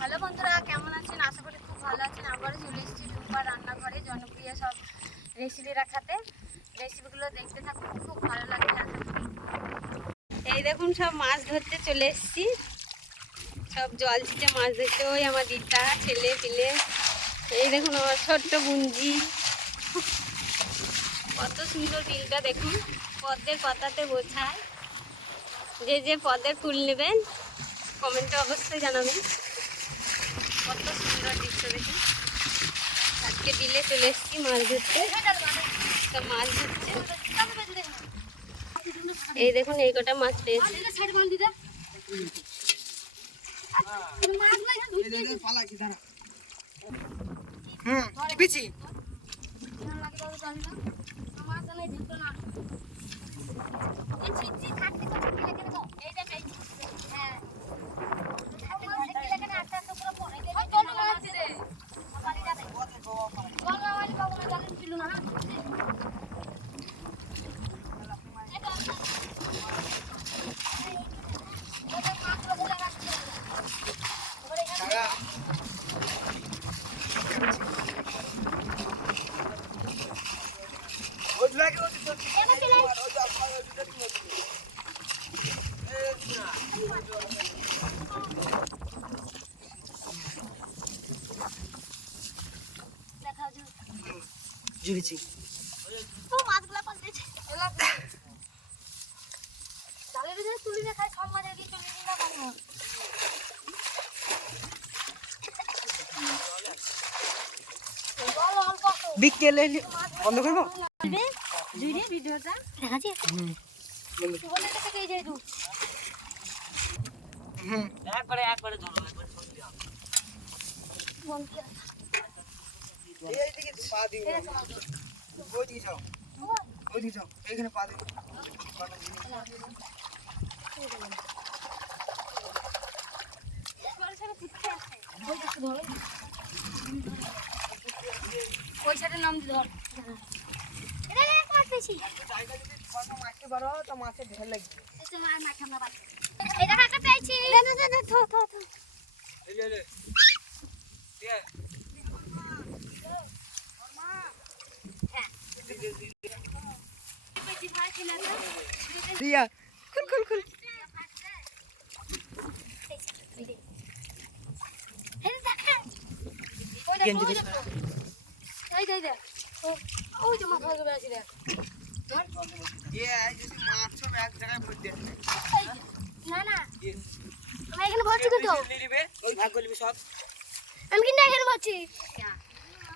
Hello বন্ধুরা, কেমন আছেন? আশা করি খুব ভালো আছেন। আবারও চলে এসেছি রূপার রান্নাঘরে জনপ্রিয় সব রেসিপি রাখাতে। রেসিপিগুলো দেখতে থাকুন, খুব ভালো লাগবে আশা করি। এই দেখুন, সব মাছ ধরতে চলে এসেছি। সব জল ছিটে মাছ ধরতে, ওই আমার দিদা ছেলে পিলে। এই দেখুন আমার ছোট্ট বুঞ্জি, কত সুন্দর বিলটা দেখুন, পদ্মের পাতাতে গোছায়। যে যে পদ্মের ফুল নেবেন কমেন্টে অবশ্যই জানাবেন। কত সুন্দর দৃশ্য দেখুন। আজকে বিলে চলে এসেছি মাছ ধরতে, তো মাছ ধরছে। এই দেখুন এই কটা মাছ পেয়েছি। জুড়েছি তো মাছগুলা পাল্টেছে জালের ভিতরে তুলি না খাই, সব মাছ এদিকে চলে গেল কেন? বিকেলে বন্ধ করবো। ভিডিওটা দেখাচ্ছি বলে তো থেকে যাই তুই একবারে ধরো, একবারে সব দিও। এইদিকে পা দিও, ওইদিকে যাও, ওইদিকে যাও, এইখানে পা দিও। ওই সাইডে নাম ধর। এটা এক মাছ পেয়েছি। জায়গা যদি ফটো মারতে পারো তো মাছের ঢের লাগবে। এটা মাছ মাছ আমরা পাচ্ছি। এটা কাকা পেয়েছি। না থো থো থো। এই লে দে রিয়া খুল খুল খুল। ওই যে মাছ ধরে বেড়াচ্ছি রে। এই যদি মাছ সব এক জায়গায় ভর্তি আছে। না না আমি এখানে ভরছি কিন্তু নিলিবে ওই ভাগ করবি সব। আমি কিন্তু এখানে ভরছি।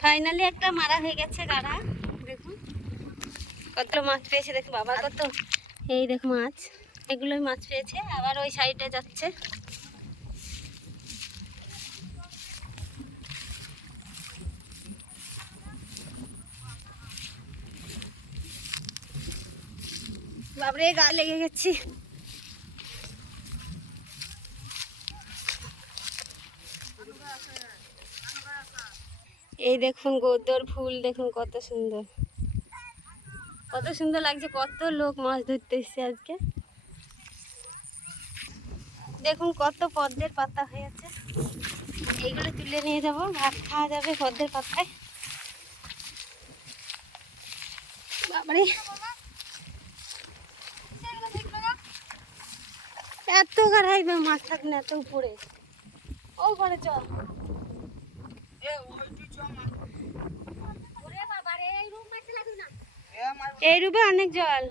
ফাইনালি একটা মারা হয়ে গেছে গাড়া। দেখুন কত মাছ পেয়েছে, দেখুন বাবা কত। এই দেখুন মাছ, এগুলোই মাছ পেয়েছে। আবার ওই সাইডে যাচ্ছে। বাবরে গা লেগে গেছি। এই দেখুন গোদর ফুল, দেখুন কত সুন্দর, কত সুন্দর লাগছে। কত লোক মাছ ধরতে এসছে আজকে। দেখুন কত পদ্মের পাতা হয়েছে, এইগুলো তুলে নিয়ে যাব, ভাত খাওয়া যাবে পদ্মের পাতায়। বাবারে এত গাড়াইবে মাছ থাকে না, এত উপরে। ও পরে চল। এই রূপে অনেক জল।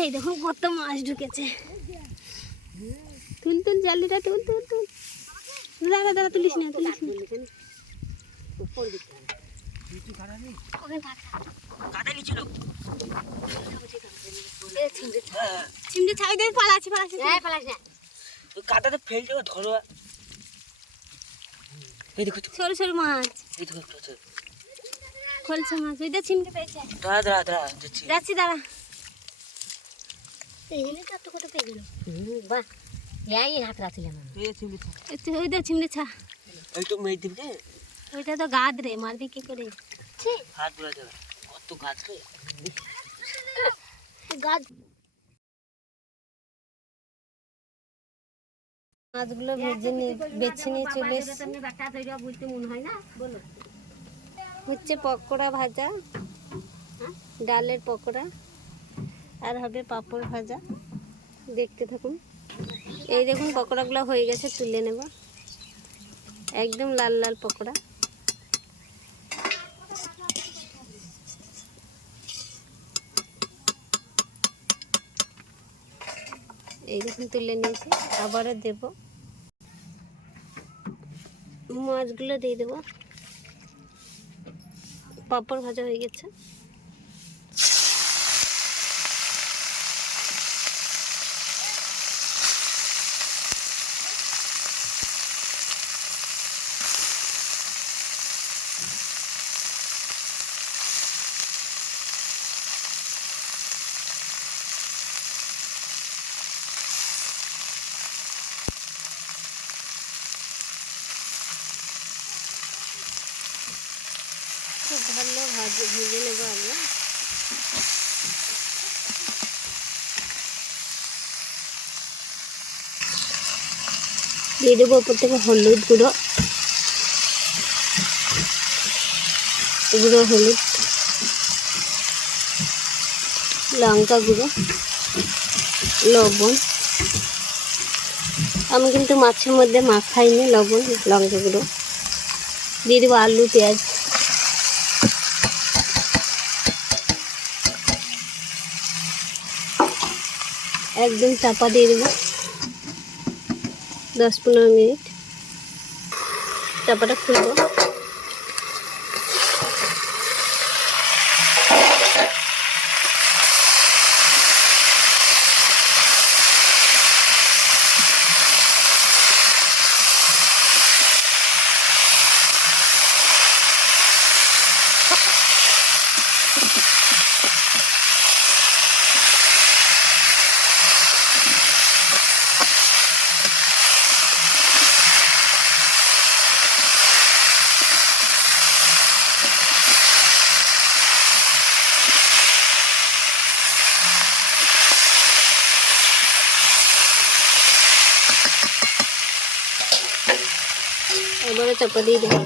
এই দেখুন কত মাছ ঢুকেছে। তুল তুল জালিটা তুল তুল তুল। দাদা দাদা তুলিস না তুলিস না। চিমড়ি ছাই দিয়ে পালাচ্ছি পালাচ্ছি। পালাস না, কাদাতে ফেলতে ধরো। এই দেখো সরু সরু মাছ, এই দেখো খোলছে মাছ। ওই দিয়ে চিমড়ি পেয়েছে। দাঁড়া দাঁড়া দাঁড়া যাচ্ছি যাচ্ছি দাঁড়া। এইখানে কত কত পেয়ে গেল। বাহ, এই হাত রাখছিলাম এই চিমড়ি ছা ওই দিয়ে চিমড়ি ছা। এই তো মেয়ে দিবি ওইটা তো গাদ রে, মারবি কি করে? হাত বুড়া যাবে কত গাছ রে গাদ। মাছগুলো বেছে নিয়ে চলে এসেছি। হচ্ছে পকোড়া ভাজা, ডালের পকোড়া, আর হবে পাঁপড় ভাজা। দেখতে থাকুন। এই দেখুন পকোড়াগুলো হয়ে গেছে, তুলে নেব। একদম লাল লাল পকোড়া। এই দেখুন তুলে নিয়েছি, আবারও দেব। মাছগুলো দিয়ে দেবো। পাঁপড় ভাজা হয়ে গেছে। খুব ভালো ভেজে নেব আমরা। দিয়ে দেবো ওপর থেকে হলুদ গুঁড়ো, হলুদ, লঙ্কা গুঁড়ো, লবণ। আমি কিন্তু মাছের মধ্যে মাখাইনি লবণ লঙ্কা গুঁড়ো। দিয়ে দেবো আলু, পেঁয়াজ। একদম চাপা দিয়ে দেবো 10-15 মিনিট। চাপাটা খুলবো। এবারে চাপা দিয়ে দেবো।